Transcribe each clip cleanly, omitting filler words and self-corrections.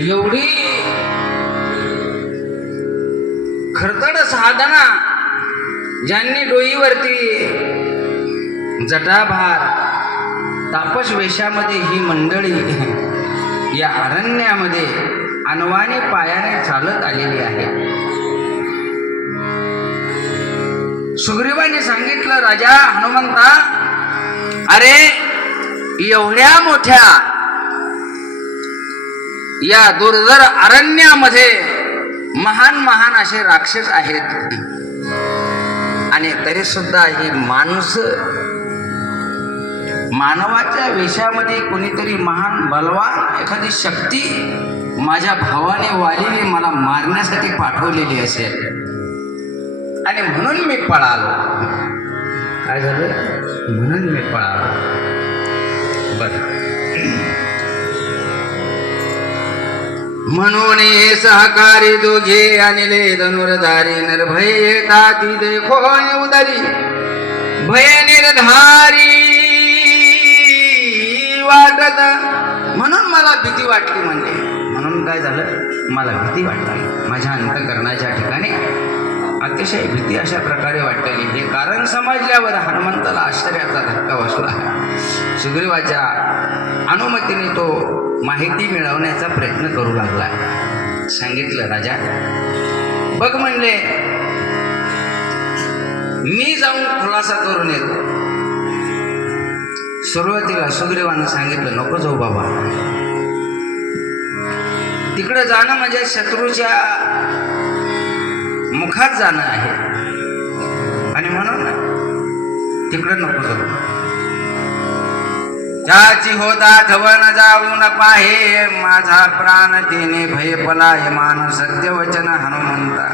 एवढी खरतड साधना ज्यांनी डोईवरती जटाभार तापस वेशामध्ये ही मंडळी या अरण्यामध्ये अनवाणी पायाने चालत आलेली आहे. सुग्रीवाने सांगितलं, राजा हनुमंता, अरे एवढ्या मोठ्या या दुर्धर अरण्यामध्ये महान महान असे राक्षस आहेत आणि तरी सुद्धा ही मानवाच्या वेशामध्ये कोणीतरी महान बलवान एखादी शक्ती माझ्या भावाने वालीने मला मारण्यासाठी पाठवलेली असेल आणि म्हणून मी पळालो. काय झालं? म्हणून मी पळालो. बर, म्हणून सहकारी दोघे आणले धनुर्धारी निर्भय येताती देखो उदरी भय निर्धारी वाटत. म्हणून मला भीती वाटली. म्हणून काय झालं? मला भीती वाटली. माझ्या अंतःकरणाच्या ठिकाणी अतिशय भीती अशा प्रकारे वाटली. हे कारण समजल्यावर हनुमंताला आश्चर्याचा धक्का बसला. सुग्रीवाच्या अनुमतीने तो माहिती मिळवण्याचा प्रयत्न करू लागला. सांगितलं, राजा बघ म्हणले, मी जाऊन खुलासा करून येतो. सुरुवातीला सुग्रीवानं सांगितलं, नको जाऊ बाबा, तिकडे जाणं म्हणजे शत्रूच्या मुखात जाणं आहे आणि म्हणून तिकडं नको जाऊ. त्याची होता धवन जाऊ न पाहे माझा प्राण तेने भय पलाय मान सत्य वचन हनुमंता.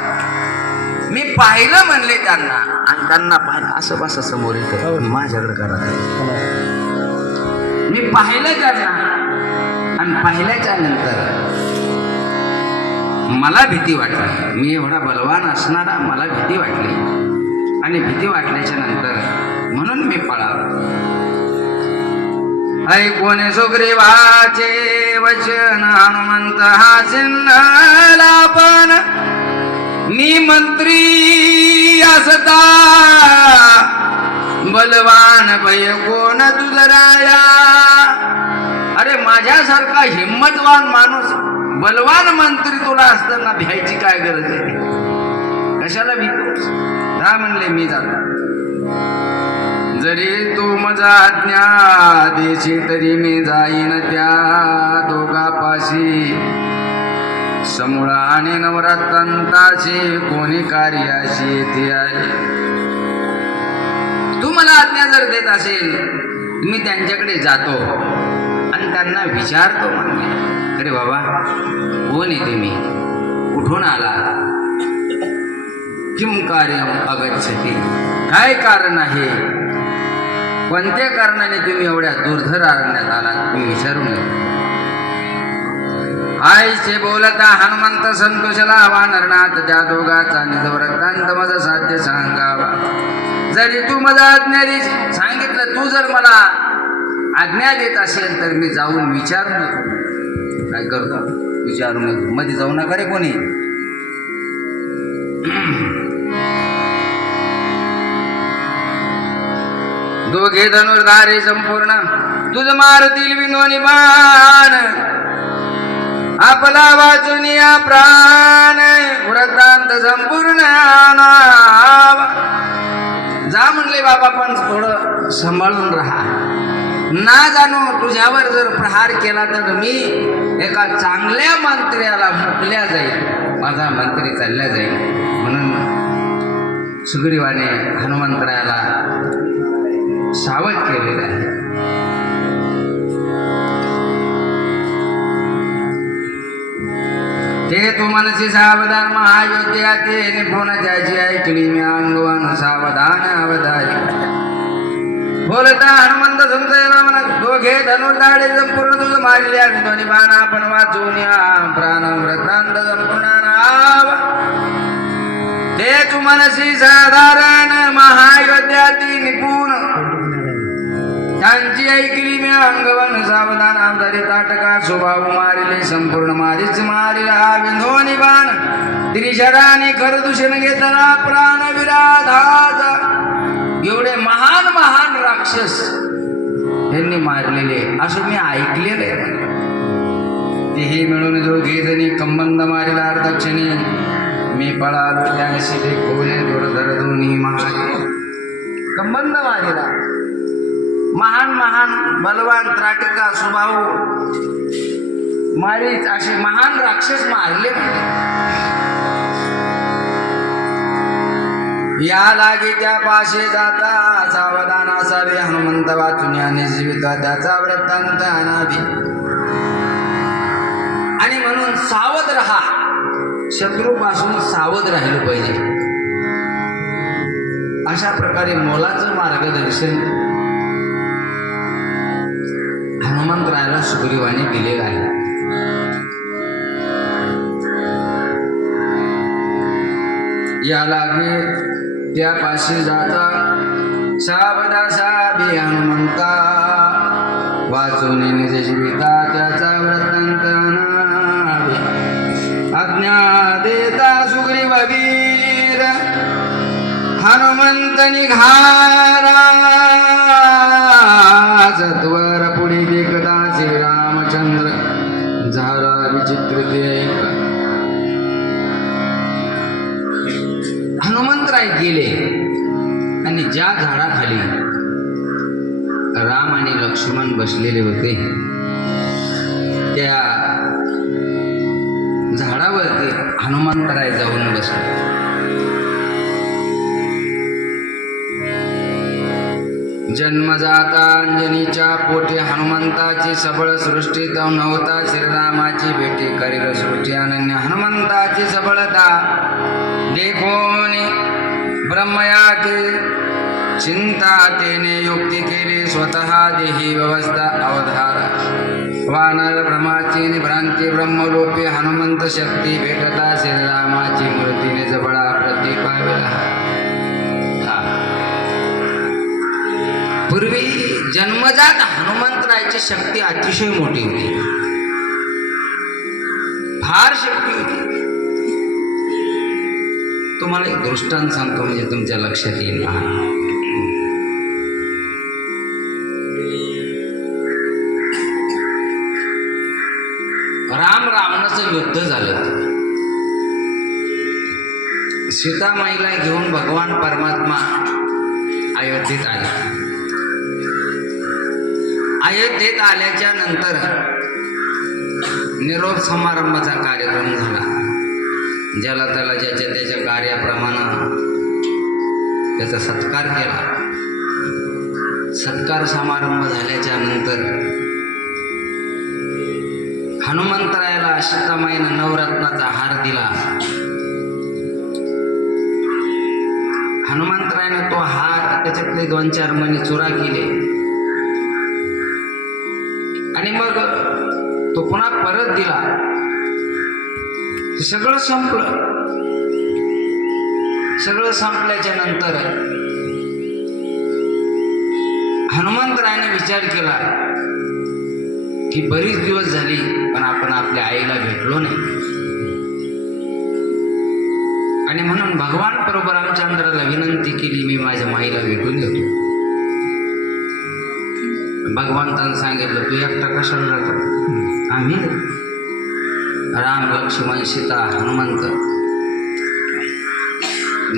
मी पाहिलं म्हणले त्यांना आणि त्यांना पाहिलं असं बस समोर माझ्याकडे करा. मी पाहिलं त्यांना आणि पाहिल्याच्या नंतर मला भीती वाटली. मी एवढा बलवान असणारा मला भीती वाटली आणि भीती वाटल्याच्या नंतर म्हणून मी पळालो. ऐकून सुग्रीवाचे वचन हनुमंत हा सिंहला पण मी मंत्री असता बलवान भय कोण दुलराया. अरे माझ्यासारखा हिम्मतवान माणूस बलवान मंत्री तुला असताना भ्यायची काय गरज आहे? कशाला भीतोस? जा म्हणले, मी जातो. जरी तू माझा आज्ञा देशी तरी मी जाईन त्या दोघापाशी. समूळा आणि नवरात्रांताची कोणी कार्याशी येथे आली. तू मला आज्ञा जर देत असेल मी त्यांच्याकडे जातो आणि त्यांना विचारतो. म्हणले, अरे बाबा, कोण येते? मी कुठून आला? किम कार्यम अगच्छति, काय कारण आहे? कोणत्या कारणाने तुम्ही एवढ्या दुर्धर अरण्यात आलात? तुम्ही विचारून येतो. आईचे बोलता हनुमंत संतोषला वानरनाथ त्या दोघाचा निज वृत्तांत माझा साध्य सांगावा. जरी तू माझा आज्ञा देशील, सांगितलं, तू जर मला आज्ञा देत असेल तर मी जाऊन विचारून येतो. काय करतो? विचारून येतो. मध्ये जाऊ नका रे कोणी. दोघे धनुर्धारे संपूर्ण तुझ मारतील विनोनी बाण. आपला वाचून या प्राण वृत्तांत संपूर्ण. जा म्हणले बाबा, पण थोडं सांभाळून राहा. ना जाणू तुझ्यावर जर प्रहार केला तर मी एका चांगल्या मंत्र्याला मुकल्या जाईल, माझा मंत्री चालल्या जाईल. म्हणून सुग्रीवाने हनुमंतरायाला सावध केलेलं आहे. ते तू मनसी सावधान महायोध्या ते निपुण त्याची ऐकली मी अंगवान सावधान अवधारी. बोलता हनुमंत समजायला म्हणा, दोघे धनुर्धारे संपूर्ण तुझ मारले आणि दोन्ही बाण आपण वाचून या प्राण वृत्तांत संपूर्ण नाव. ते तू मनसी साधारण महायोध्या ती निपुण त्यांची ऐकली मी अंगवन सावधान आमदारी ताटका स्वभाव मारिले संपूर्ण मारीच मारिला विंधोनी बाण त्रिशराने खर दूषण घेतला प्राण विराधाचा. एवढे महान महान राक्षस त्यांनी मारलेले असं मी ऐकलेलं आहे. तेही मिळून दोघे जणी कंबंद मारिला अर्धक्षणी मी पळालो त्याने कोणे दुर्धर दोन्ही महान कंबंद मारिला. महान महान बलवान त्राटका स्वभाव मारीच असे महान राक्षस मारले. या लागे त्या पाशे जाता सावधान असावे हनुमंत वाचून याने जीवित त्याचा वृत्तांत अनावी. आणि म्हणून सावध रहा, शत्रूपासून सावध राहिलं पाहिजे. अशा प्रकारे मोलाचं मार्गदर्शन हनुमंतरायाला सुग्रीवाने दिलेलं आहे. या लागे त्या पाशी जाता सावधा साबी हनुमंता वाचून निज जीविता त्याचा वृत्तांत अनावे. आज्ञा देता सुग्रीव वीर हनुमंत निघाला सत्वर पुढे देखता श्रीरामचंद्र झाला विचित्र ते. हनुमंतराय गेले आणि ज्या झाडाखाली राम आणि लक्ष्मण बसलेले होते त्या झाडावरती हनुमंतराय जाऊन बसले. जन्मजाता अंजनीच्या पोटी हनुमंताची सबळ सृष्टी नव्हता श्रीरामाची भेटी करील सृष्टी अनन्य हनुमंताची सबळता देखून ब्रह्मया के चिंता तेने युक्ती केली स्वतः देही व्यवस्था अवधार वानर ब्रह्माची भ्रांती ब्रह्मरूपी हनुमंत शक्ती भेटता श्रीरामाची मूर्तीने जबळा प्रती पाविला. पूर्वी जन्मजात हनुमंतरायाची शक्ती अतिशय मोठी होती, फार शक्ती होती. तुम्हाला एक दृष्टांत सांगतो म्हणजे तुमच्या लक्षात येईल. राम रावणाचं युद्ध झालं. सीतामाईला घेऊन भगवान परमात्मा अयोध्येत आले. अयोध्येत आल्याच्या नंतर निरोप समारंभाचा कार्यक्रम झाला. ज्याला त्याला ज्याच्या त्याच्या कार्याप्रमाणे त्याचा सत्कार केला. सत्कार समारंभ झाल्याच्या नंतर हनुमंतरायाला सीतामाईनं नवरत्नाचा हार दिला. हनुमंतरायाने तो हार त्याच्यातले 2-4 मणी चुरा केले आणि मग तो पुन्हा परत दिला. सगळं संपलं. सगळं संपल्याच्या नंतर हनुमंतरायाने विचार केला की बरीच दिवस झाली पण आपण आपल्या आईला भेटलो नाही. आणि म्हणून भगवान प्रभू रामचंद्राला विनंती केली मी माझ्या माईला भेटून येतो. भगवंतानं सांगितलं तू एकटा कशाला जातो, आम्ही राम लक्ष्मण सीता हनुमंत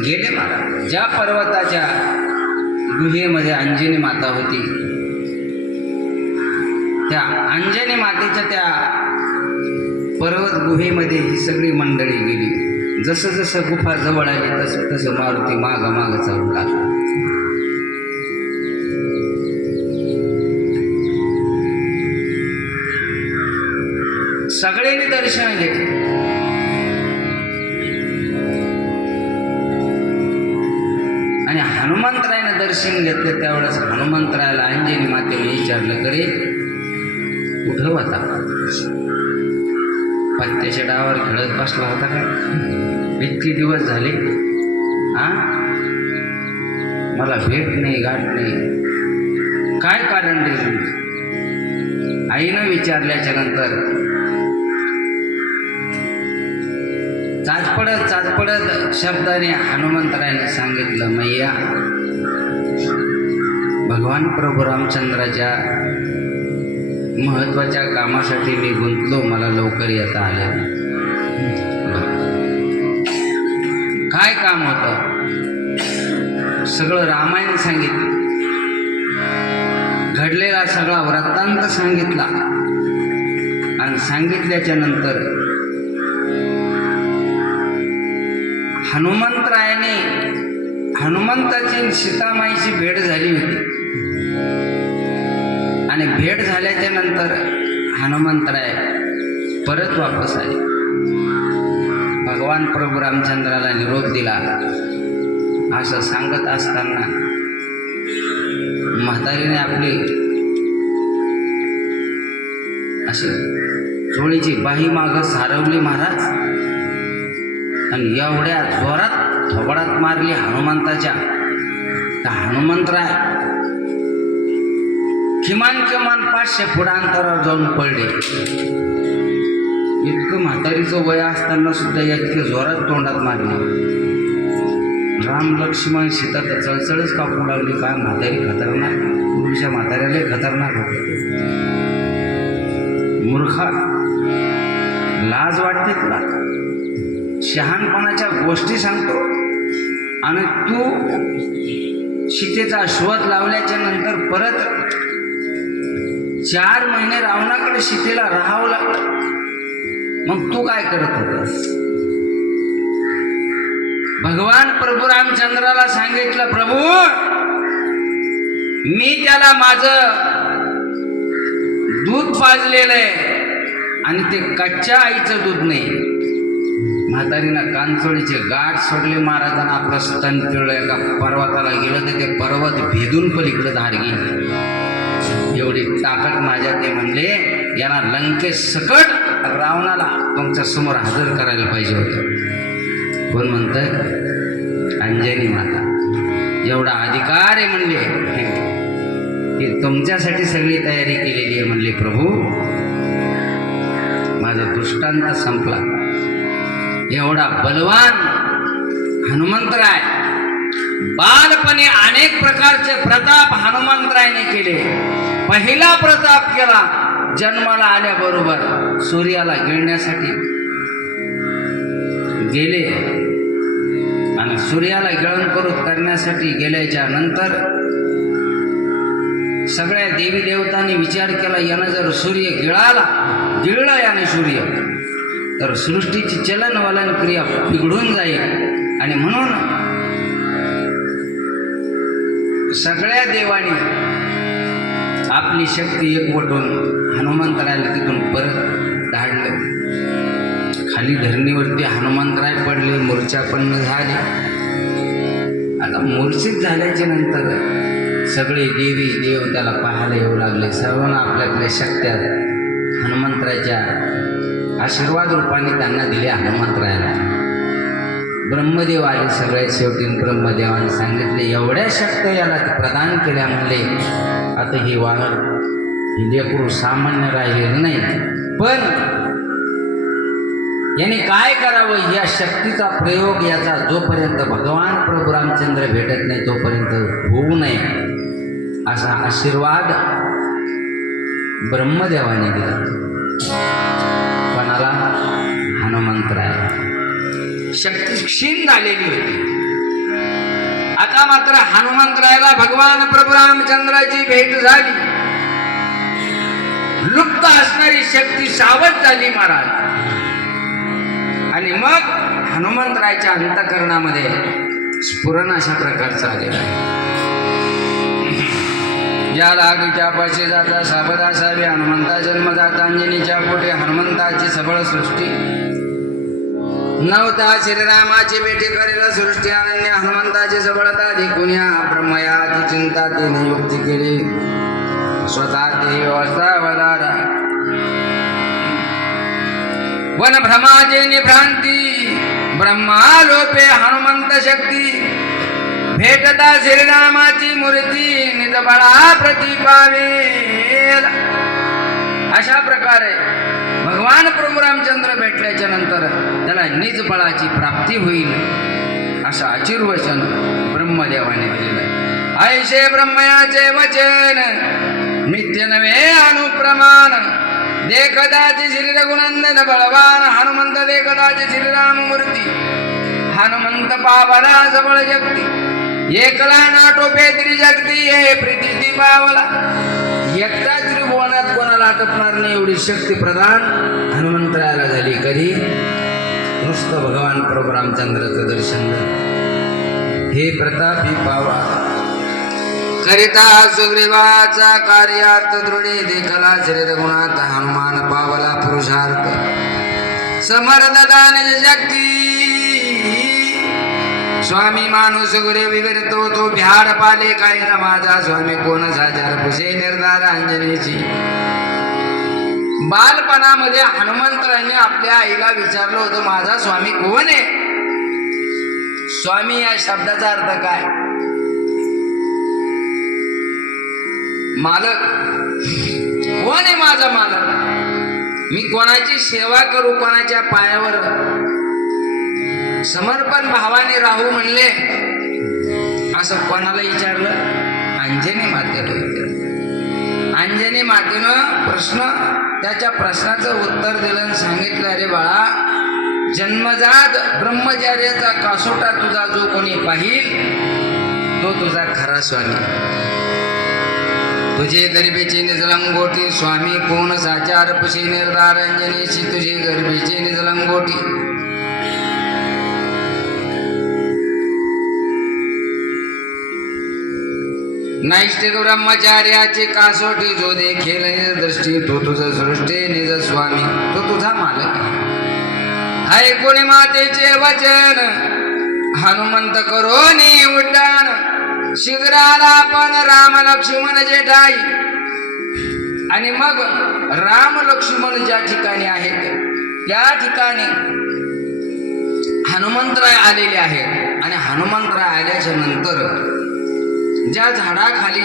गेले. मला ज्या पर्वताच्या गुहेमध्ये अंजनी माता होती त्या अंजनी मातेच्या त्या पर्वत गुहेमध्ये ही सगळी मंडळी गेली. जसं जसं गुफा जवळ आली तसं तसं मारुती मागं मागं चालू लागला. सगळ्यांनी दर्शन घेतले. आणि हनुमंतरायाने दर्शन घेतलं त्यावेळेस हनुमंतरायाला अंजनी मातेने विचारलं करे कुठं होता, पत्त्याच्या डावावर खेळत बसला होता का, इतके दिवस झाले मला भेट नाही गाठ नाही. काय कारण रे? आईनं विचारल्याच्या नंतर चाचपडत शब्दाने हनुमंतरायाने सांगितलं, मैया, भगवान प्रभू रामचंद्राच्या महत्वाच्या कामासाठी मी गुंतलो, मला लवकर येता आलं. काय काम होतं? सगळं रामायण सांगितलं, घडलेला सगळा वृत्तांत सांगितला. आणि सांगितल्याच्या नंतर हनुमंताची सीतामाईची भेट झाली होती. आणि भेट झाल्याच्या नंतर हनुमंतराय परत वापस आले. भगवान प्रभू रामचंद्राला निरोप दिला. असं सांगत असताना म्हातारीने आपली अशी चोळीची बाही मागं सारवली महाराज, आणि एवढ्या जोरात थोबडात मारली हनुमंताच्या. तर हनुमंतराय किमान 500 फूट अंतरावर जाऊन पडले. इतकं म्हातारीचं वय असताना सुद्धा इतके जोरात तोंडात मारले. राम लक्ष्मण सीता तर चळचळच कापू लागली. काय म्हातारी खतरनाक, पूर्वीच्या म्हाताऱ्याला खतरनाक होते. मूर्खा, लाज वाटते तुला? शहाणपणाच्या गोष्टी सांगतो आणि तू सीतेचा शोध लावल्याच्या नंतर परत 4 महिने रावणाकडे सीतेला राहावं लागलं. मग तू काय करत होतास? भगवान प्रभू रामचंद्राला सांगितलं, प्रभू मी त्याला माझं दूध पाजलेलं आहे आणि ते कच्च्या आईचं दूध नाही. म्हातारीनं कांचोळीचे गाठ सोडले महाराजांना. आपलं स्तन पिळलं. एका पर्वताला गेलं तर ते पर्वत भेदून पलीकडे धाड गेली. एवढी ताकद माझ्या. ते म्हणले, यांना लंकेश सकट रावणाला तुमच्या समोर हजर करायला पाहिजे होतं. कोण म्हणतंय? अंजनी माता. एवढा अधिकार आहे म्हणले, की तुमच्यासाठी सगळी तयारी केलेली आहे म्हणले. प्रभू माझा दृष्टांत संपला. एवढा बलवान हनुमंतराय. बालपणी अनेक प्रकारचे प्रताप हनुमंतरायने केले. पहिला प्रताप केला जन्माला आल्याबरोबर सूर्याला गिळण्यासाठी गेले. आणि सूर्याला गिळणकृत करण्यासाठी गेल्याच्या नंतर सगळ्या देवी देवतांनी विचार केला, यानं जर सूर्य गिळला याने सूर्य, तर सृष्टीची चलनवलन क्रिया बिघडून जाईल. आणि म्हणून सगळ्या देवांनी आपली शक्ती एकवटून हनुमंतरायला तिथून परत धाडलं. खाली धरणीवरती हनुमंतराय पडले, मूर्छापन्न झाले. आता मूर्छित झाल्याच्या नंतर सगळे देवी देव त्याला पाहायला येऊ लागले. सर्वांना आपल्या शक्त्या हनुमंतराच्या आशीर्वाद रूपाने त्यांना दिले. हनुमंतरायाला ब्रह्मदेव आले. सगळ्यात शेवटी ब्रह्मदेवाने सांगितले, एवढ्या शक्त्या याला प्रदान केल्या म्हणले. आता ही लेकरू सामान्य राहिलेलं नाही, पण याने काय करावं? या शक्तीचा प्रयोग याचा जोपर्यंत भगवान प्रभू रामचंद्र भेटत नाही तोपर्यंत होऊ नये, असा आशीर्वाद ब्रह्मदेवाने दिला. कोणाला? हनुमंतराय. शक्ती क्षीण झालेली होती. आता मात्र हनुमंतरायाला भगवान प्रभू रामचंद्राची भेट झाली. लुप्त असणारी शक्ती सावध झाली महाराज. आणि मग हनुमंतरायाच्या अंतःकरणामध्ये स्फुरण अशा प्रकारचं आलेलं आहे. या लागीच्या पाशी जाता साबद असावी. हनुमंता जन्म जाता अंजनीच्या पोटे. हनुमंताची सबळ सृष्टी नवता श्रीरामाची भेटी करेल सृष्टी अनन्य. हनुमंताची सबळता देखून या ब्रह्मयाची चिंता तिने युक्ती केली. स्वतः ती व्यवस्था वदारा वन भ्रमाचे निभ्रांती. ब्रह्मालोपे हनुमंत शक्ती. भेटता श्रीरामाची मूर्ती निज बळा प्रतिपावेल. अशा प्रकारे भगवान प्रभू रामचंद्र भेटल्याच्या नंतर त्याला निज बळाची प्राप्ती होईल असं आशीर्वचन ब्रह्मदेवाने दिलेलं आहे. ऐशे ब्रह्मयाचे वचन नित्य नवे अनुप्रमाण. देखदाची श्री रघुनंदन बळवान हनुमंत देखदाची श्रीराम मूर्ती. हनुमंत पावला जवळ जगती एकला नाटोपे त्रिजगती हे प्रीती ती पावला. एकटा त्रिभुवनात कोणाला आटपणार नाही एवढी शक्ती प्रदान हनुमंतरायाला झाली. कधी? नुसतं भगवान प्रभू रामचंद्राचं दर्शन झालं. हे प्रतापी पावा करिता सुग्रीवाचा कार्यार्थ दृढे देखला श्री रघुनाथ हनुमान पावला पुरुषार्थ. समर्थता निज शक्ती स्वामी माणूस गुरे विगडतो तो भ्याड पाले काय ना माझा स्वामी कोण साजार पुसे निर्धार अंजनेची. बालपणामध्ये हनुमंतरायाने आपल्या आईला विचारलं होतं माझा स्वामी कोण आहे. स्वामी या शब्दाचा अर्थ काय? मालक. कोण आहे माझा मालक? मी कोणाची सेवा करू, कोणाच्या पायावर समर्पण भावाने राहू म्हणले असं कोणाला विचारलं? अंजनी मातेला विचारलं. अंजनी मातेनं त्याच्या प्रश्नाचं उत्तर दिलं आणि सांगितलं अरे बाळा जन्मजात ब्रह्मचार्याचा कासोटा तुझा जो कोणी पाहिल तो तुझा खरा स्वामी. तुझे गरिबीची निजलंगोटी स्वामी कोण साचार पुशी निर्धार अंजनेची. तुझी गरिबीची निजलंगोटी नैष्टिक ब्रह्मचार्याची कासोटी जो देखील निज दृष्टी तो तुझा सृष्टी निज स्वामी तो तुझा मालक. ऐकून मातेचे वचन हनुमंत करोनी उड्डाण शीघ्राला पण राम लक्ष्मण जेठाई. आणि मग राम लक्ष्मण ज्या ठिकाणी आहेत त्या ठिकाणी हनुमंतराय आलेले आहेत. आणि हनुमंतराय आल्याच्या नंतर ज्या झाडाखाली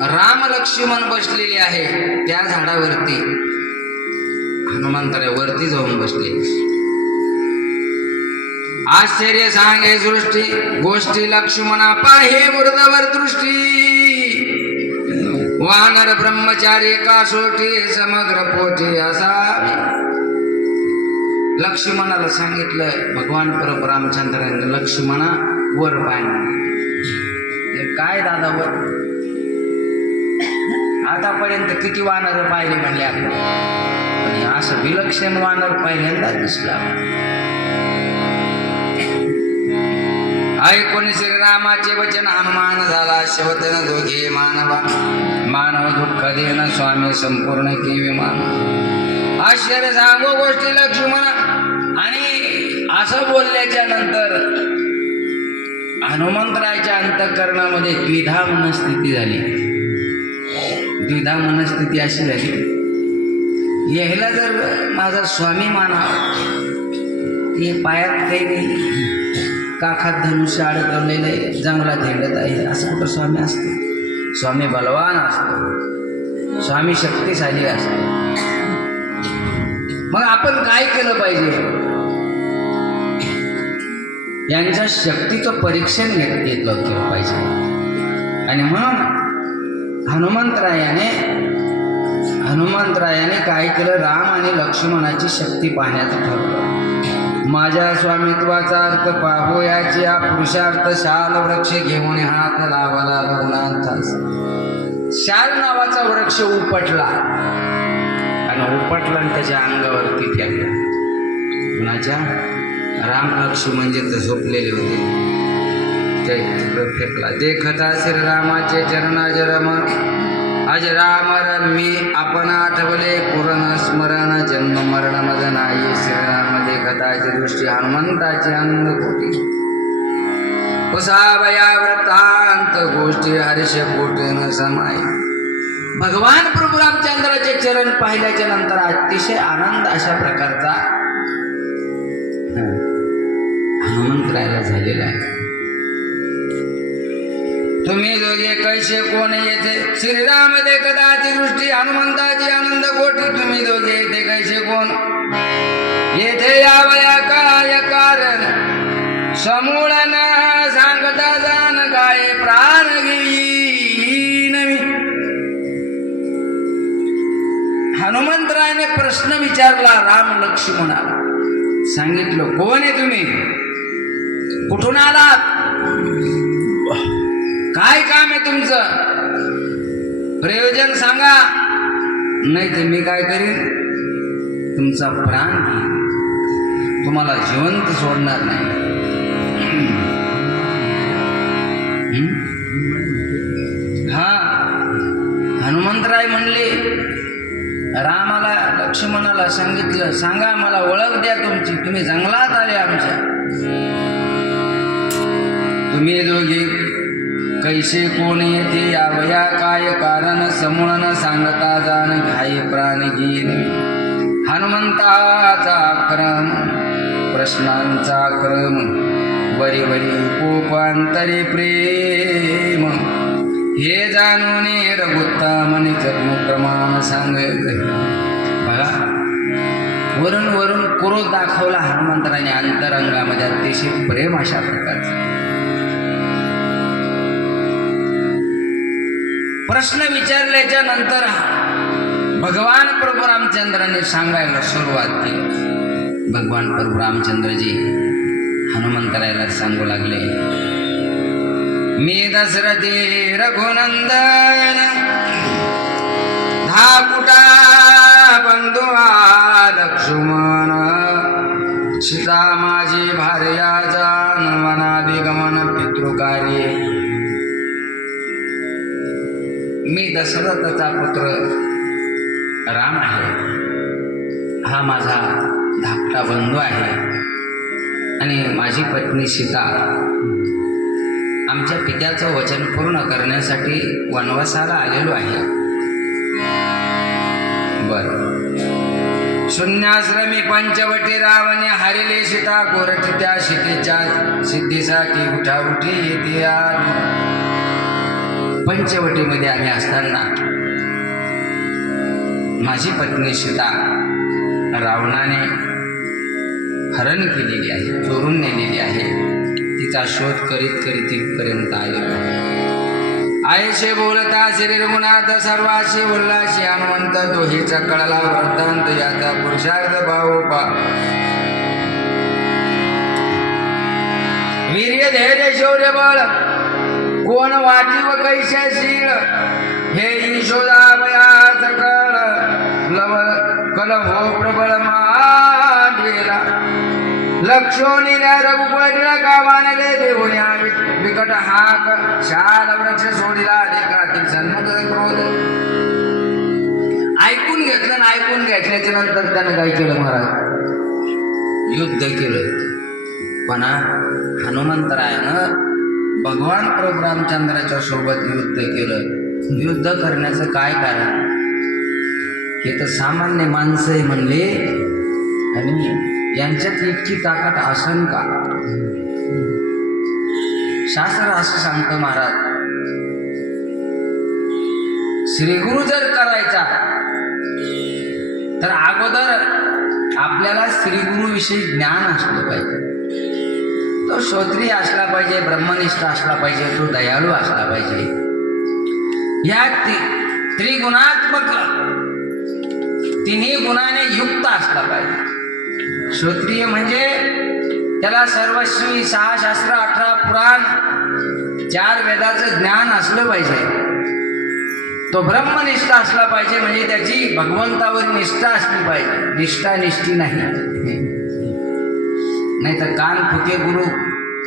राम लक्ष्मण बसलेले आहे त्या झाडावरती हनुमंतराय वरती जाऊन बसले. आश्चर्य सांगे सृष्टी गोष्टी लक्ष्मणा पाहे वृद्धवर दृष्टी. वानर ब्रह्मचारी कासोटी समग्र पोटी असावी. लक्ष्मणाला सांगितलं भगवान परम रामचंद्राने लक्ष्मणा वर पाहिजे. काय दादा वर आतापर्यंत किती वानर पाहिले म्हणले आपण आणि असं विलक्षण वानर पहिल्यांदा दिसला. ऐकून श्रीरामाचे वचन हनुमान झाला शेवटन दोघे मानवा. मानव दुःख देन स्वामी संपूर्ण की विमान. आश्चर्य सांगो गोष्टी लक्ष्मण. आणि असं बोलल्याच्या नंतर हनुमंतरायाच्या अंतःकरणामध्ये द्विधा मनस्थिती झाली. द्विधा मनस्थिती अशी झाली यायला जर माझा स्वामी माना हे पायात काही नाही काखात धनुष्य अडकवलेलं आहे जंगलात हिंडत आहे असं कुठं स्वामी असतो. स्वामी बलवान असतो स्वामी शक्तिशाली असतो. मग आपण काय केलं पाहिजे? यांच्या शक्तीचं परीक्षण घेतलं केलं पाहिजे. आणि म्हणून हनुमंतरायाने काय केलं राम आणि लक्ष्मणाची शक्ती पाहण्याचं ठरवलं. माझ्या स्वामित्वाचा अर्थ पाहू याची हा पुरुषार्थ शाल वृक्ष घेऊन हात लावला रघुनाथास. शाल नावाचा वृक्ष उपटला आणि उपटला आणि त्याच्या अंगावरती फेकला. कुणाच्या? राम लक्ष्मण जिथं झोपलेले होते ते तिकडं फेकला. देखता श्रीरामाचे चरण अजरम अजराम रम्मी आपण आठवले पूर्ण स्मरण जन्म मरण मद नाही. श्रीराम देखताची दृष्टी हनुमंताची अंधकोटी उसावया वृत्तांत गोष्टी हर्ष कोटीन समाय. भगवान प्रभू रामचंद्राचे चरण पाहिल्याच्या नंतर अतिशय आनंद अशा प्रकारचा हनुमंतरायाला झालेला आहे. तुम्ही दोघे कैसे कोण येते श्रीराम देखताची दृष्टी हनुमंताची आनंद कोठी तुम्ही दोघे येते कैसे कोण येथे यावया काय कारण समूळ न सांगता जाण काय प्राण घेईन मी. हनुमंतरायाने प्रश्न विचारला राम लक्ष्मणाला. सांगितलं कोण आहे तुम्ही, कुठून आलात, काय काम आहे तुमचं, प्रयोजन सांगा, नाही तर मी काय करीन तुमचा प्राण घेईन, तुम्हाला जिवंत सोडणार नाही. हा हनुमंतराय म्हणले रामाला लक्ष्मणाला सांगितलं सांगा मला ओळख द्या तुमची, तुम्ही जंगलात आले आमच्या, तुम्ही दोघे कैसे कोण येते यावया काय कारण समूळ न सांगता जाण घाई प्राण घेईन. हनुमंताचा क्रम प्रश्नांचा क्रम वरी वरी कोपांतरे प्रेम हे जाणून रघुत्तमने जन्मक्रमान सांग. बघा वरून वरून क्रोध दाखवला हनुमंतराने अंतरंगामध्ये अतिशय प्रेम अशा प्रकारचं. प्रश्न विचारल्याच्या नंतर भगवान प्रभू रामचंद्राने सांगायला सुरुवात केली. भगवान प्रभू रामचंद्रजी हनुमंतरायाला सांगू लागले मी दशरथी रघुनंदन धाकुटा बंधुआ लक्ष्मण सीता माझी भार्या जान वनाभिगमन पितृकार्ये. मी दशरथाचा पुत्र राम आहे, हा माझा धाकटा बंधू आहे आणि माझी पत्नी सीता आमच्या पित्याचं वचन पूर्ण करण्यासाठी वनवासाला आलेलो आहे. बर शून्याश्रमी पंचवटी रावणे हरिले सीता कोरटी त्या सीतेच्या सिद्धीसाठी उठाउठी येते. पंचवटीमध्ये आम्ही असताना माझी पत्नी सीता रावणाने हरण केलेली आहे, चोरून नेलेली आहे. तिचा शोध करीत करीत इथपर्यंत आलेलो आहे. आयशे बोलता श्री रघुनाथ सर्वाशी उल्हाशी हनुमंत दोहीचा कळला वृत्तांत याचा पुरुषार्थ भाऊ पा. वीर्य धैर्य शौर्य बळ कोण वाटी व कैशाशीळ हे ईशोदावया सकळ लव कल हो प्रबळ मांडेला लक्षोनीला रघुपतीला गावाने देऊया विकट हाक शाल वृक्ष सोडिला लेखातील सन्मुख क्रोध. ऐकून घेतलं आणि ऐकून घेतल्याच्या नंतर त्यानं काय केलं महाराज, युद्ध केलं. पण हनुमंतरायानं भगवान प्रभू रामचंद्राच्या सोबत युद्ध केलं. युद्ध करण्याचं काय कारण, हे तर सामान्य माणसं आहे म्हणले आणि यांच्यात इतकी ताकद असन का. शास्त्र असं सांगतं महाराज, श्रीगुरु जर करायचा तर अगोदर आपल्याला श्रीगुरुविषयी ज्ञान असलं पाहिजे. तो श्रोत्रिय असला पाहिजे, ब्रह्मनिष्ठ असला पाहिजे, तो दयाळू असला पाहिजे. या त्रिगुणात्मक तिन्ही गुणाने युक्त असला पाहिजे. श्रोत्रिय म्हणजे त्याला सर्वस्वी 6 शास्त्र 18 पुराण 4 वेदाचं ज्ञान असलं पाहिजे. तो ब्रह्मनिष्ठ असला पाहिजे म्हणजे त्याची भगवंतावर निष्ठा असली पाहिजे. निष्ठा निष्ठी नाही, नाहीतर कान फुके गुरु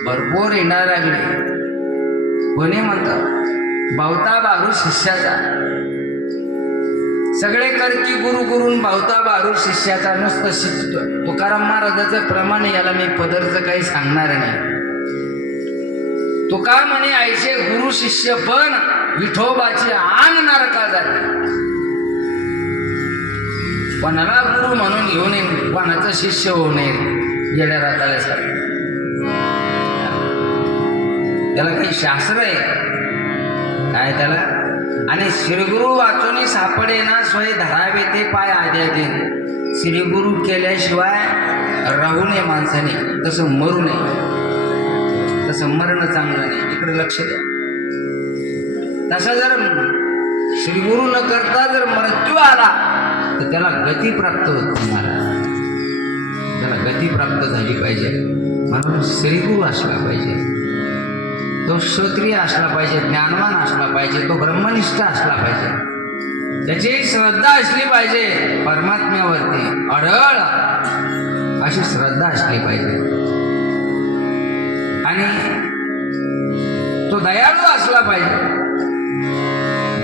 भरपूर येणार लागले. कोणी म्हणतं भावता बाहरू शिष्याचा, सगळे करती गुरु गुरून भावता बाहरू शिष्याचा. नुसतं शिकतो. तुकाराम महाराजाचं प्रमाण याला मी पदरचं काही सांगणार नाही. तुका म्हणे ऐसे गुरु शिष्य पण विठोबाची आण नरका जाते. कोणाला गुरु म्हणून घेऊ नये, कोणाचं शिष्य होऊ नये. येड्या राताल्यासारखं त्याला काही शास्त्र आहे काय त्याला. आणि श्रीगुरु वाचून सापडे ना स्वय धरावे ते पाय आद्यादीन. श्रीगुरु केल्याशिवाय राहू नये माणसाने, तसं मरू नये, तसं मरणं चांगलं नाही. इकडे लक्ष द्या. तसं जर श्रीगुरु न करता जर मृत्यू आला तर त्याला गती प्राप्त होत तुम्हाला, त्याला गती प्राप्त झाली पाहिजे. म्हणून श्रीगुरु असला पाहिजे, तो क्षत्रिय असला पाहिजे, ज्ञानवान असला पाहिजे, तो ब्रह्मनिष्ठ असला पाहिजे, त्याची श्रद्धा असली पाहिजे परमात्म्यावरती अढळ अशी श्रद्धा असली पाहिजे. आणि तो दयाळू असला पाहिजे,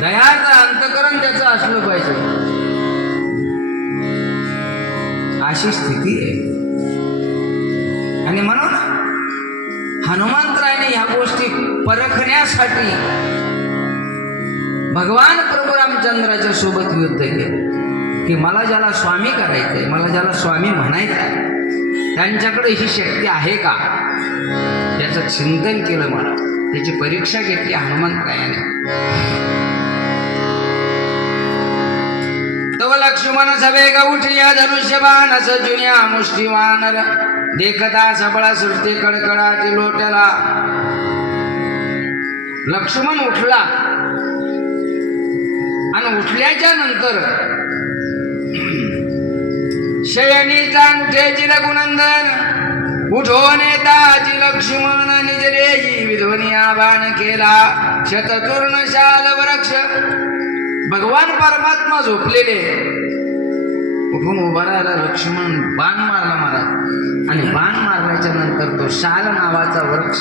दयाचं अंतकरण त्याचं असलं पाहिजे. अशी स्थिती आहे. आणि म्हणून हनुमंतरायाने ह्या गोष्टी परखण्यासाठी भगवान प्रभू रामचंद्राच्या सोबत युद्ध केलं की मला ज्याला स्वामी करायचंय, मला ज्याला स्वामी म्हणायचं आहे, त्यांच्याकडे ही शक्ती आहे का, त्याचं चिंतन केलं. मला त्याची परीक्षा घेतली हनुमंतरायाने. तव लक्ष्मण सवेग उठिया धनुष्यबाण जुन्या मुष्टिवानर देखता सबळा सृष्टी कडकडाटी लोट्याला. लक्ष्मण उठला आणि उठल्याच्या नंतर शयनी चांगठेची रघुनंदन उठून येताची लक्ष्मण निजरेही विध्वनिया बाण केला शतचूर्ण शाल वृक्ष. भगवान परमात्मा झोपलेले, उठून उभा राहिला लक्ष्मण, बाण मारला महाराज. आणि बाण मारल्याच्या नंतर तो शाल नावाचा वृक्ष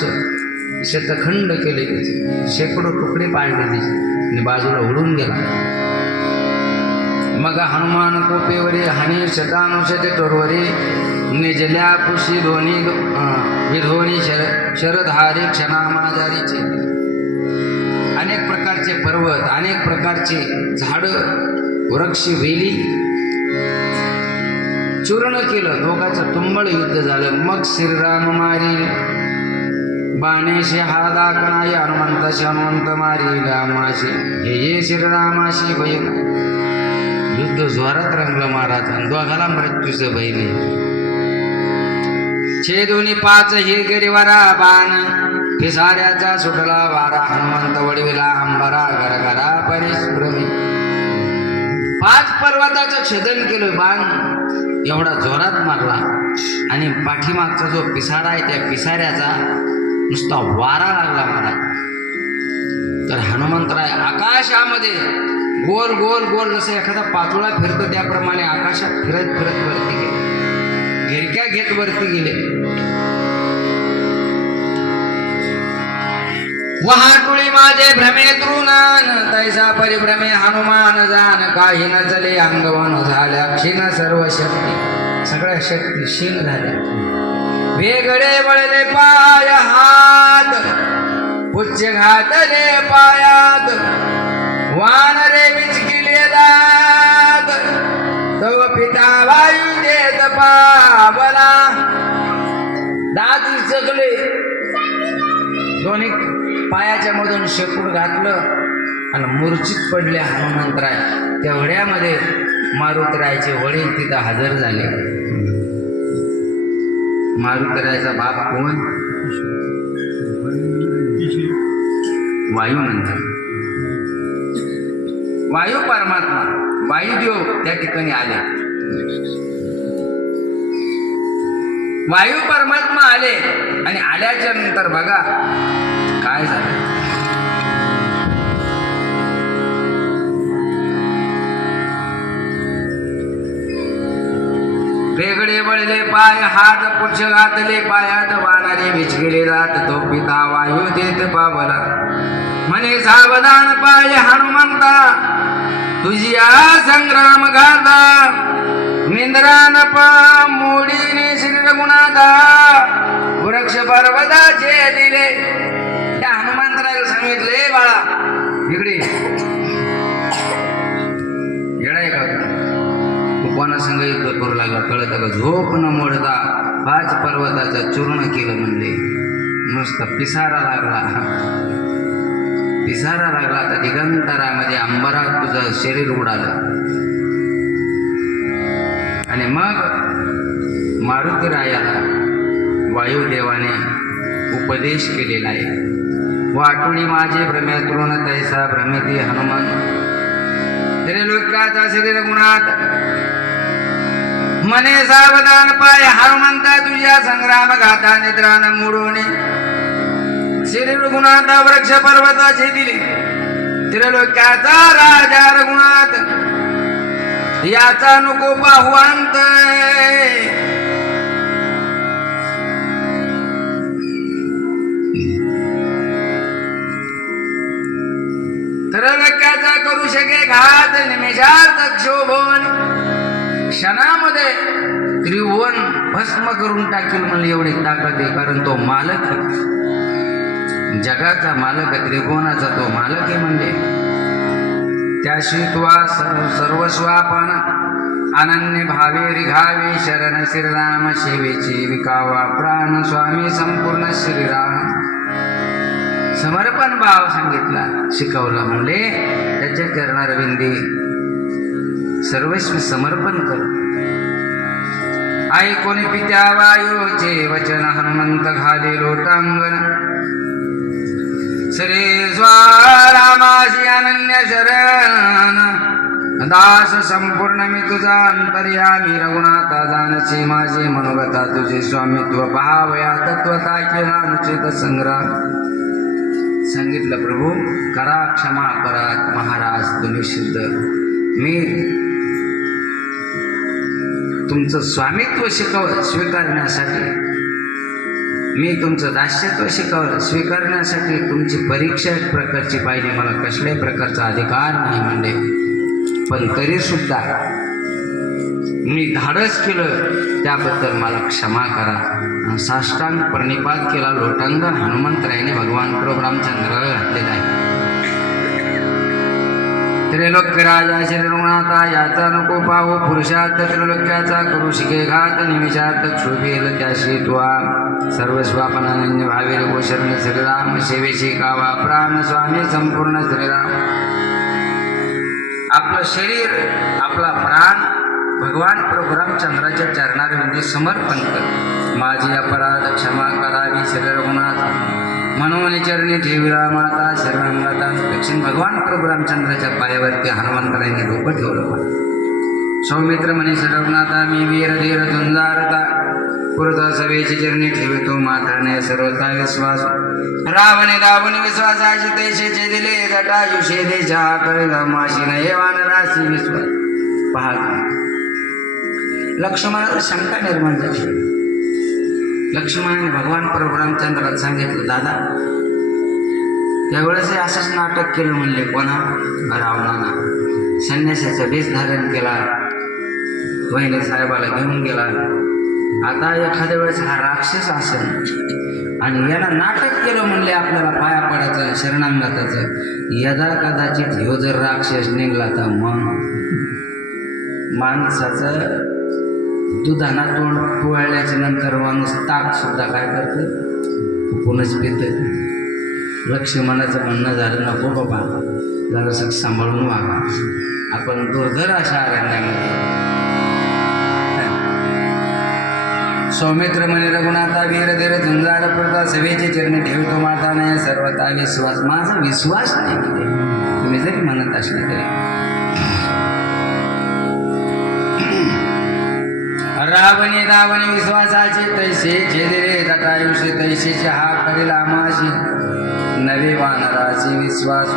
शतखंड केले, त्याचे शेकडो तुकडे पाडले त्याचे आणि बाजूला उडून गेला. मग हनुमान कोपेवरी हानी शतानुशते टोरवरी निजल्या पुशी धोनी विधोनी शरधारी क्षणामाजारीचे. अनेक प्रकारचे पर्वत, अनेक प्रकारचे झाडं, वृक्ष, वेली चूर्ण केलं. दोघांचं तुंबळ युद्ध झालं. मग श्रीराम मारी बाणेशी हा दाखनाई हनुमंताशी हनुमंत मारी रामाशी हे श्रीरामाशी बहीण. युद्ध जोरात रंगलं महाराज. दोघाला मृत्यूचं बहिणी छे दोन्ही पाच हे गिरीवरा बाण फिसाऱ्याचा सुटला वारा हनुमंत वडविला अंबरा घरघरा परिश्रमी. 5 पर्वताचं छेदन केलं. बाण एवढा जोरात मारला आणि पाठीमागचा जो पिसारा आहे त्या पिसाऱ्याचा नुसता वारा लागला मला. तर हनुमंतराय आकाशामध्ये गोल गोल गोल जसं एखादा पातोळा फिरतो त्याप्रमाणे आकाशात फिरत फिरत वरती गेले, गिरक्या घेत वरती गेले. वहाटुळी माझे भ्रमे तृणान तैसा परिभ्रमे हनुमान जान. काही न चले अंगवन झाल्या क्षीण सर्व शक्ती, सगळ्या शक्ती क्षीण झाल्या. वेगळे वळले पाय हात उच्च घातले पायात वानरे विचकिले दात. तव पिता वायू देत पावला. दात विचकले, दोन्ही पायाच्या मधून शेपूट घातलं आणि मूर्छित पडले हनुमंतराय. तेवढ्यामध्ये मारुतरायचे वडील तिथं हजर झाले. मारुतरायचा बाप कोण? वायुनंदन, वायू परमात्मा, वायुदेव त्या ठिकाणी आले. वायू परमात्मा आले आणि आल्याच्या नंतर बघा काय झालं. वेगळे वळले पाय हात पुच्छ घातले पायात वानाने विचकेले जात. तो पिता वायू देत पावला म्हणे सावधान पाय हनुमंता तुझिया संग्राम घाता. निंद्रान मोडीने श्री रघुनाथा वृक्ष पर्वताचे दिले. त्या हनुमंतराला सांगितले बाळा इकडे येडाय का तू कोणा संग युद्ध करू लागला कळत का? झोप न मोडता 5 पर्वताचं चूर्ण केलं म्हणले. नुसतं पिसारा लागला. पिसारा लागला तर दिगंतरामध्ये अंबरात तुझं शरीर उडालं. आणि मग मारुतीरायाला वायुदेवाने उपदेश केलेला आहे. वाटुणी माझे भ्रमे तृण तैसा भ्रमिती हनुमान त्रिलोक्याचा श्री रघुनाथ मने सावधान पाय हनुमंता तुझ्या संग्राम गाथा निद्रान मोडोने श्री रघुनाथा वृक्ष पर्वताचे दिले त्रिलोक्याचा राजा रघुनाथ याचा नको पाहुवांत त्रिलोक्याचा करू शके घात निमेषात क्षोभवन क्षणामध्ये त्रिभुवन भस्म करून टाकील म्हणले एवढी ताकद आहे. कारण तो मालक जगाचा मालक त्रिभुवनाचा तो मालक आहे म्हणले. त्याशी तुवा सर्वस्वापण अनन्य भावे रिघावे शरण श्रीराम सेवेची विकावा प्राण स्वामी संपूर्ण श्रीराम समर्पण भाव सांगितला शिकवला म्हणले. त्याच्या चरणारविंदी सर्वस्वी समर्पण कर. ऐकोनी पित्या वायूचे वचन हनुमंत घाले लोटांगण श्री स्वारामासी अनन्य शरण दास संपूर्ण मी तुझा अंतर्यामी रघुनाथा जाणचे माझे मनोगता तुझे स्वामित्व पहावया तत्वता केला अनुचित संग्राम. सांगितलं प्रभू करा क्षमा करा महाराज तुम्ही सिद्ध. मी तुमचं स्वामित्व स्वीकारण्यासाठी मी तुमचं दास्यत्व स्वीकारण्यासाठी तुमची परीक्षा एक प्रकारची पाहिली. मला कसल्याही प्रकारचा अधिकार नाही म्हणले. पण तरी सुद्धा मी धाडस केलं त्याबद्दल मला क्षमा करा. साष्टांग प्रणिपात केला लोटांगण हनुमंतरायाने भगवान प्रभू रामचंद्राला घातलेला आहे. त्रिलोक्य राजा श्री रघुनाथा याचा नको पाहू पुरुषार्थ त्रिलोक्याचा करू शिके घात निमिषात क्षोभेल त्याशी तुवा सर्वस्वापन अनन्य भावे रे शरण श्रीराम सेवेशी कावा प्राण स्वामी संपूर्ण श्रीराम. आपलं शरीर आपला प्राण भगवान प्रभू रामचंद्राच्या चरणारविंदी समर्पण कर. माझी अपराध क्षमा करावी श्री रघुनाथ म्हणून चरणी ठेविला माता शरणांगाता. दक्षिण भगवान प्रभू रामचंद्राच्या पायावरती हनुमंतरायांनी डोकं ठेवलं. सौमित्र म्हणे रघुनाथा मी वीर धीर झुंजारता पुरता सभेची चरणी ठेवितो मात्र सर्वता विश्वास रावणे दावणे विश्वासाची तैशेचे दिले जटायुषे देशा कळे माशी नये वानराशी विश्वास. पहा लक्ष्मणाला शंका निर्माण झाली. लक्ष्मणाने भगवान प्रभू रामचंद्राला सांगितलं दादा त्यावेळेस असंच नाटक केलं म्हणले. कोणा रावणाला संन्यासाचा वेश धारण केला वहिनी साहेबाला घेऊन गेला. आता एखाद्या वेळेस हा राक्षस असेल आणि याला नाटक केलं म्हणले आपल्याला पाया पडायचं शरणांगताचं. यदा कदाचित ह्यो जर राक्षस निघला तर मग माणसाचं दुधाना तोंड पोळल्याच्या नंतर माणूस ताक सुद्धा काय करतं पुनच पितं. लक्ष्मणाचं म्हणणं झालं नको बाबा जरासं सांभाळून वागा. आपण दुर्धर अशा अरण्यामध्ये. सौमित्र म्हणे रघुनाथा वीर धीर झुंजार पुरता सभेचे चरणी ठेवतो माता नाही सर्वता विश्वास. माझा विश्वास नाही तुम्ही जरी म्हणत असले तरी. रावणे रावणे विश्वासाचे तैसे छेदिले जटायुषे तैसेचे हा करेल आमाशी नवे वानराची विश्वास.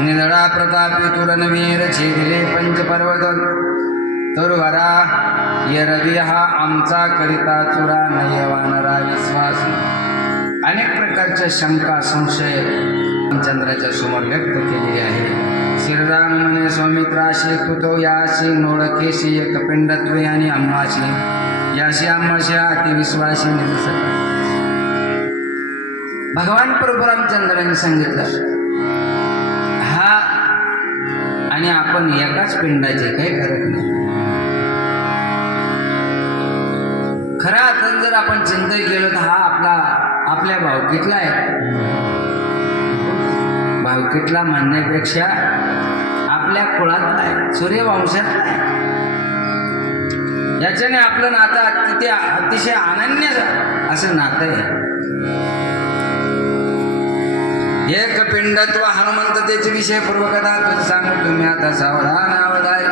निधडा प्रतापी तुरनवीर छेदिले पंचपर्वत तरुवरा यरवी हा आमचा करिता चुरा नय वानरा विश्वास. अनेक प्रकारच्या शंका संशय रामचंद्राच्या समोर व्यक्त केलेली आहे. श्रीराम म्हणे सौमित्राशी तुतो याशी नोळकेशी एक पिंडत्वे आणि अम्माशी याशी अम्माशी अतिविश्वासी निरसत. भगवान प्रभू रामचंद्रांनी सांगितलं हा आणि आपण एकाच पिंडाचे काही फरक नाही. खरा अर्थानं जर आपण चिंतन केलं तर हा आपल्या भावकीतला आहे. भावकीतला म्हणण्यापेक्षा आपल्या कुळातला आहे, सूर्यवंशातला आहे. याच्याने आपलं नातं तिथे अतिशय अनन्य असं नातं आहे. एक पिंडत्व हनुमंततेचे विषय पूर्वकथा तुझं सांगू तुम्ही आता सावधान अवधाय.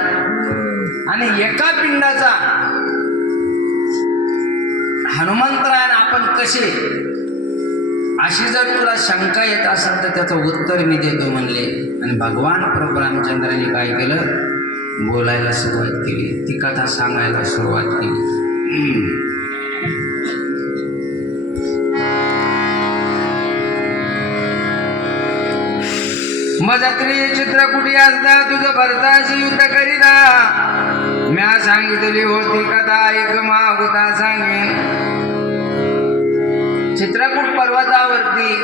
आणि एका पिंडाचा हनुमंतरायण आपण कसे, अशी जर तुला शंका येत असेल तर त्याचं उत्तर मी देतो म्हणले. आणि भगवान प्रभू रामचंद्रांनी काय केलं, बोलायला सुरुवात केली, ती कथा सांगायला सुरुवात केली. मजत्री चित्रकुटी असता तुझं भरताशी युद्ध करीता. म्या सांगितली होती कथा ऐक मागुता सांगेन. चित्रकूट पर्वतावरती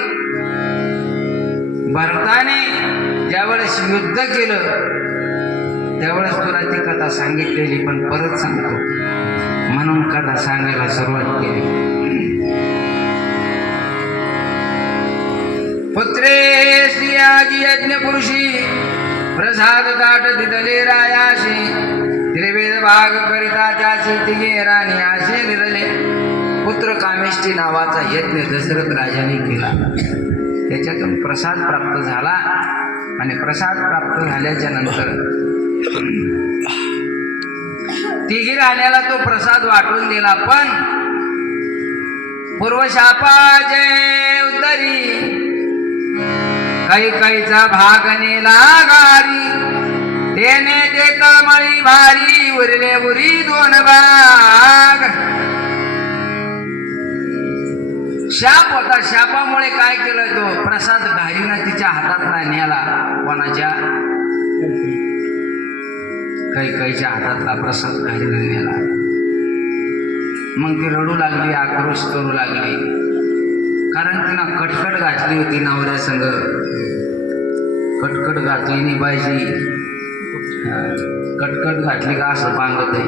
भरताने ज्यावेळेस युद्ध केलं त्यावेळेस तुला ती कथा सांगितलेली, पण परत सांगतो म्हणून कथा सांगायला सुरुवात केली. पुत्रे श्रियाजी यज्ञ पुरुषी प्रसाद ताट दिदले रायाशी. त्रिवेद भाग करिता त्याची तिघे राणी असे दिले. पुत्र कामेष्टी नावाचा यज्ञ दशरथ राजाने केला, त्याच्यातून प्रसाद प्राप्त झाला. आणि प्रसाद प्राप्त झाल्याच्या नंतर तिघी राण्याला तो प्रसाद वाटून दिला. पण पूर्वशापाचे उतरी काही काहीचा भाग नेला गारी. तेने ते तळमळी भारी उरले उरी दोन भाग. शाप होता, शापामुळे काय केलं, तो प्रसाद घारीनं तिच्या हातातला नेला. कोणाच्या, कैकेयीच्या हातातला प्रसाद घारीनं नेला. मग ती रडू लागली, आक्रोश करू लागली, कारण तिनं कटकट घातली होती नवऱ्या संग. कटकट घातली नाही पाहिजे, कटकट घातली का असं पांगत आहे.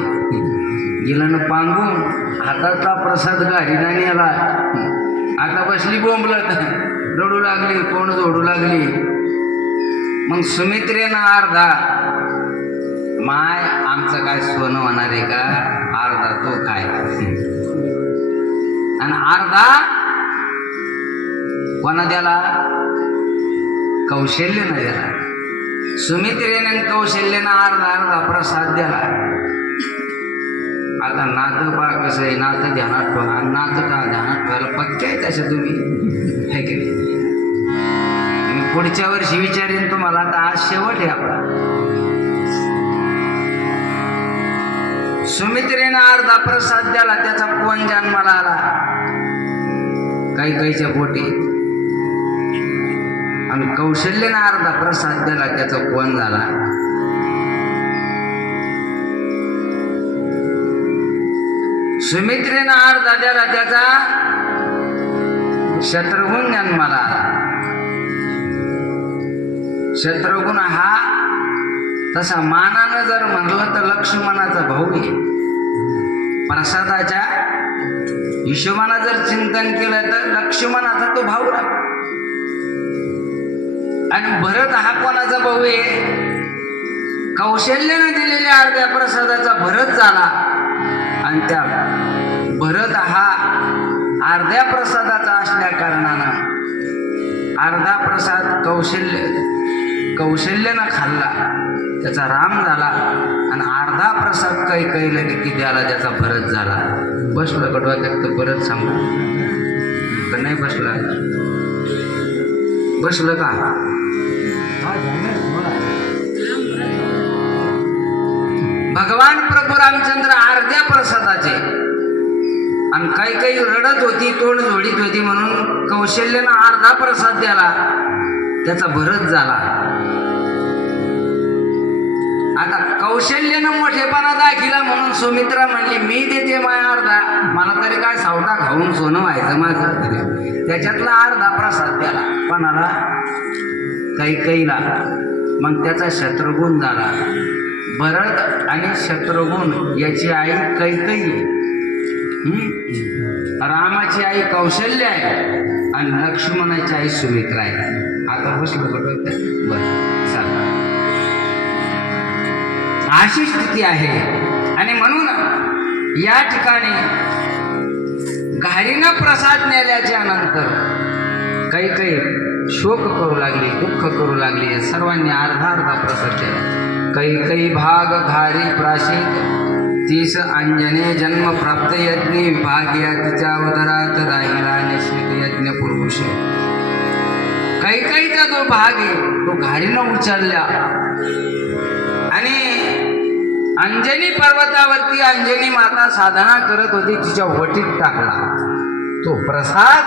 गेलं पांगून हातातला प्रसाद घारीना नेला. आता बसली बोंबलत, रडू लागली, कोण जोडू लागली. मग सुमित्रेनं अर्धा, माय आमचं काय सोनं होणार आहे का, अर्धा तो काय, आणि अर्धा कोणा द्याला, कौशल्यनं द्याला. सुमित्रेनं कौशल्यानं अर्धा अर्धा प्रसाद द्याला. आता नातं पा कसं आहे, नातं ध्यानात ठेवा. आणि नातं का ध्यानात ठेवायला पक्के आहे तसे तुम्ही, हे की नाही. मी पुढच्या वर्षी विचारेन तुम्हाला. आता आज शेवट आहे आपला. सुमित्रेनं अर्धा प्रसाद द्याला, त्याचा कोण जन्माला आला, कैकेयीच्या पोटी. आणि कौशल्यानं अर्धा प्रसाद द्याला, त्याचा कोण झाला, सुमित्रेनं अर्धा द्याला, त्याचा शत्रुघ्न जन्माला आला. शत्रुघ्न हा तसा मानानं जर म्हणलं तर लक्ष्मणाचा भाऊ आहे. प्रसादाच्या हिशोबानं जर चिंतन केलं तर लक्ष्मणाचा तो भाऊ आहे. आणि भरत हा कोणाचा भाऊ आहे, कौशल्याने दिलेल्या अर्ध्या प्रसादाचा भरत झाला. आणि त्या भरत हा अर्ध्या प्रसादाचा असल्या कारणानं अर्धा प्रसाद कौशल्यानं खाल्ला, त्याचा राम झाला. आणि अर्धा प्रसाद कैकेयीला की द्याला, त्याचा भरत झाला. बसलं कडवा तर परत सांगू का नाही बसला, बसलं का, भगवान प्रभू रामचंद्र अर्ध्या प्रसादाचे. आणि कैकेयी रडत होती, तोंड जोडीत होती, म्हणून कौशल्यानं अर्धा प्रसाद द्याला, त्याचा भरत झाला. आता कौशल्यानं मोठेपणा दाखिला म्हणून सुमित्रा म्हणली, मी देते माय अर्धा, मला तरी काय सावटा खाऊन सोनं व्हायचं माझं. त्याच्यातला अर्धा प्रसाद द्याला कोणाला, कैकेयीला. मग त्याचा शत्रुघ्न झाला. भरत आणि शत्रुघ्न याची आई कैकेयी, रामाची आई कौशल्य आहे, आणि लक्ष्मणाची आई सुमित्रा आहे. आता बसलो कुठं बरं चालतं. अशी स्थिती आहे. आणि म्हणून या ठिकाणी घारीनं प्रसाद नेल्याच्या नंतर काही काही शोक करू लागली, दुःख करू लागली. सर्वांनी अर्धा अर्धा प्रसाद केला. काही भाग घारी प्राशित 30 अंजने जन्म प्राप्त यज्ञ विभागिया तिच्या उदरात राहिला निश्चित यज्ञ पुरुष. कैकईचा जो भाग आहे तो घारीनं उचलला आणि अंजनी पर्वतावरती अंजनी माता साधना करत होती, तिच्या वटीत टाकला. तो प्रसाद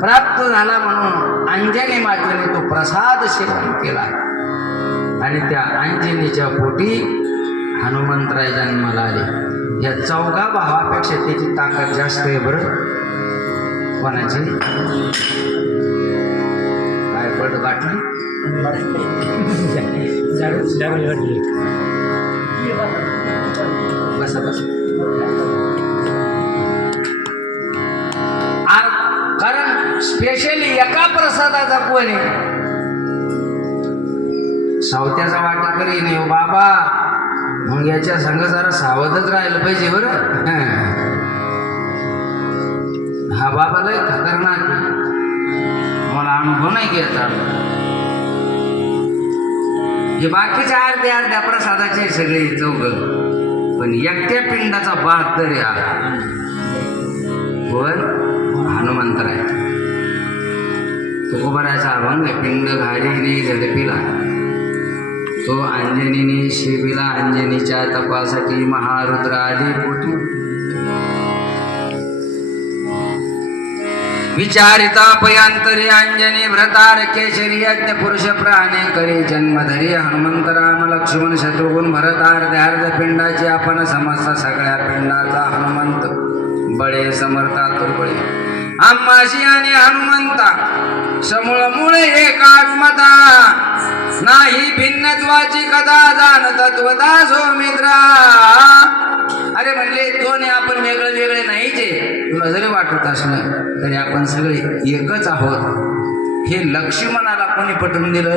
प्राप्त झाला म्हणून अंजनी मातेने तो प्रसाद सेवन केला आणि त्या अंजनीच्या पोटी हनुमंतराय जन्माला आले. या चौघा भावापेक्षा त्याची ताकद जास्त आहे बरं. कोणाची काय पड गाठली बसा बसा. कारण स्पेशली एका प्रसादाचा कोण आहे सावत्याचा वाटेकरी नाही हो बाबा. मग याच्या संघ जरा सावधच राहिलं पाहिजे बरं. हा बाबा लय खतरनाक आहे. मला अनुभव नाही घ्यायचा. हे बाकीच्या अर्ध्या प्रसादाचे सगळे चौघ, पण एकट्या पिंडाचा बहात्तर या वर हनुमंतराय. तुकोबराचा अभंग पिंड घारीने झडपिला, तो अंजनीने शिबिला. अंजनीच्या तपासाठी महारुद्र आली पोटी. विचारिता पयांतरी अंजनी भ्रतार केशरी यज्ञ पुरुष प्राणे करी जन्मधरी. हनुमंत राम लक्ष्मण शत्रुघ्न भरत अर्ध्यार्ध पिंडाची आपण समस्त सगळ्या पिंडाचा हनुमंत बळे समर्था तुर्बळे. आम्हाशी आणि हनुमंता समूळ मुळे एकात्मता नाही भिन्नत्वाची कदा जाण तत्वता सौमित्रा. अरे म्हणले दोन्ही आपण वेगळे वेगळे नाहीचे. तुला जरी वाटत असलं तरी आपण सगळे एकच आहोत. हे लक्ष्मणाला कोणी पटवून दिलं?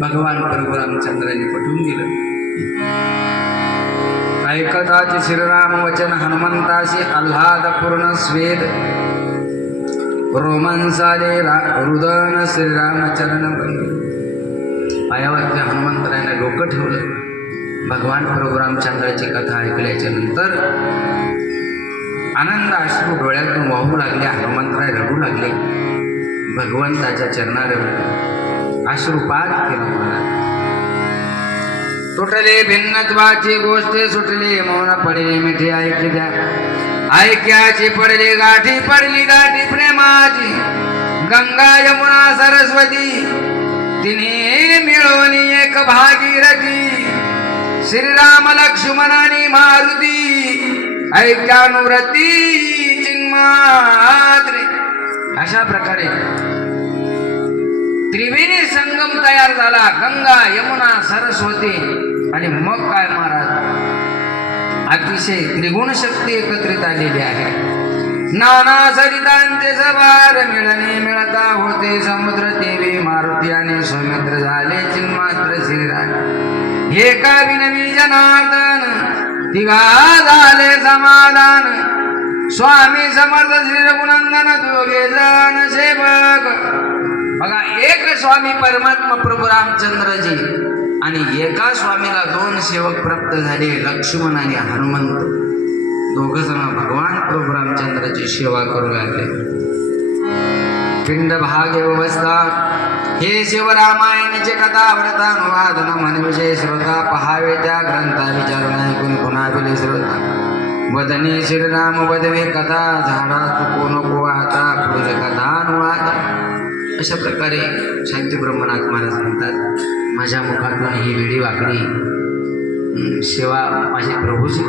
भगवान प्रभू रामचंद्रांनी पटवून दिलं. ऐकताचे श्रीराम वचन हनुमंताशी आल्हाद पूर्ण स्वेद रोमांसाले रुदन श्रीरामचरण पायावरती हनुमंतरायाने डोकं ठेवलं. भगवान प्रभू रामचंद्राची कथा ऐकल्याच्या नंतर आनंद अश्रू डोळ्यातून वाहू लागले. हनुमंतराय रडू लागले. भगवंताच्या चरणावर अश्रुपात केला. महाराज तुटले भिन्नत्वाची गोष्ट सुटली मौन पडले मिठी ऐकी द्या. ऐक्याची पडली गाठी पडली दाटी प्रेमाची. गंगा यमुना सरस्वती तिने मिळवली एक भागीरथी. श्रीराम लक्ष्मणानी मारुती ऐक्यानुव्रती चिन्मात्रे. अशा प्रकारे त्रिवेणी संगम तयार झाला. गंगा यमुना सरस्वती आणि मग काय महाराज अतिशय त्रिगुण शक्ती एकत्रित आलेली आहे. नाना सरितांचे सवार मिळणे मिळता होते समुद्र. देवी मारुती आणि सौमित्र झाले चिन्मात्र श्रीराम. हे का विनवी जनार्दन तिघा झाले समाधान. स्वामी समर्थ श्री रघुनंदन दोघे जण सेवक. बघा एक स्वामी परमात्मा प्रभू रामचंद्रजी आणि एका स्वामीला 2 सेवक प्राप्त झाले, लक्ष्मण आणि हनुमंत. दोघ जण भगवान प्रभू रामचंद्राची सेवा करू लागले. पिंड भाग व्यवस्था हे शिवरामायणाचे कथा व्रतानुवादन मनविषय श्रोता पहावे त्या ग्रंथा विचारून ऐकून कुणाविले श्रोता. वदने श्रीराम वदवे कथा झाडा चुको नको आता पूज कथानुवाद. अशा प्रकारे शांती ब्रह्मनाथ महाराज म्हणतात माझ्या मुखातून ही वेडी वाकडी सेवा माझी प्रभूची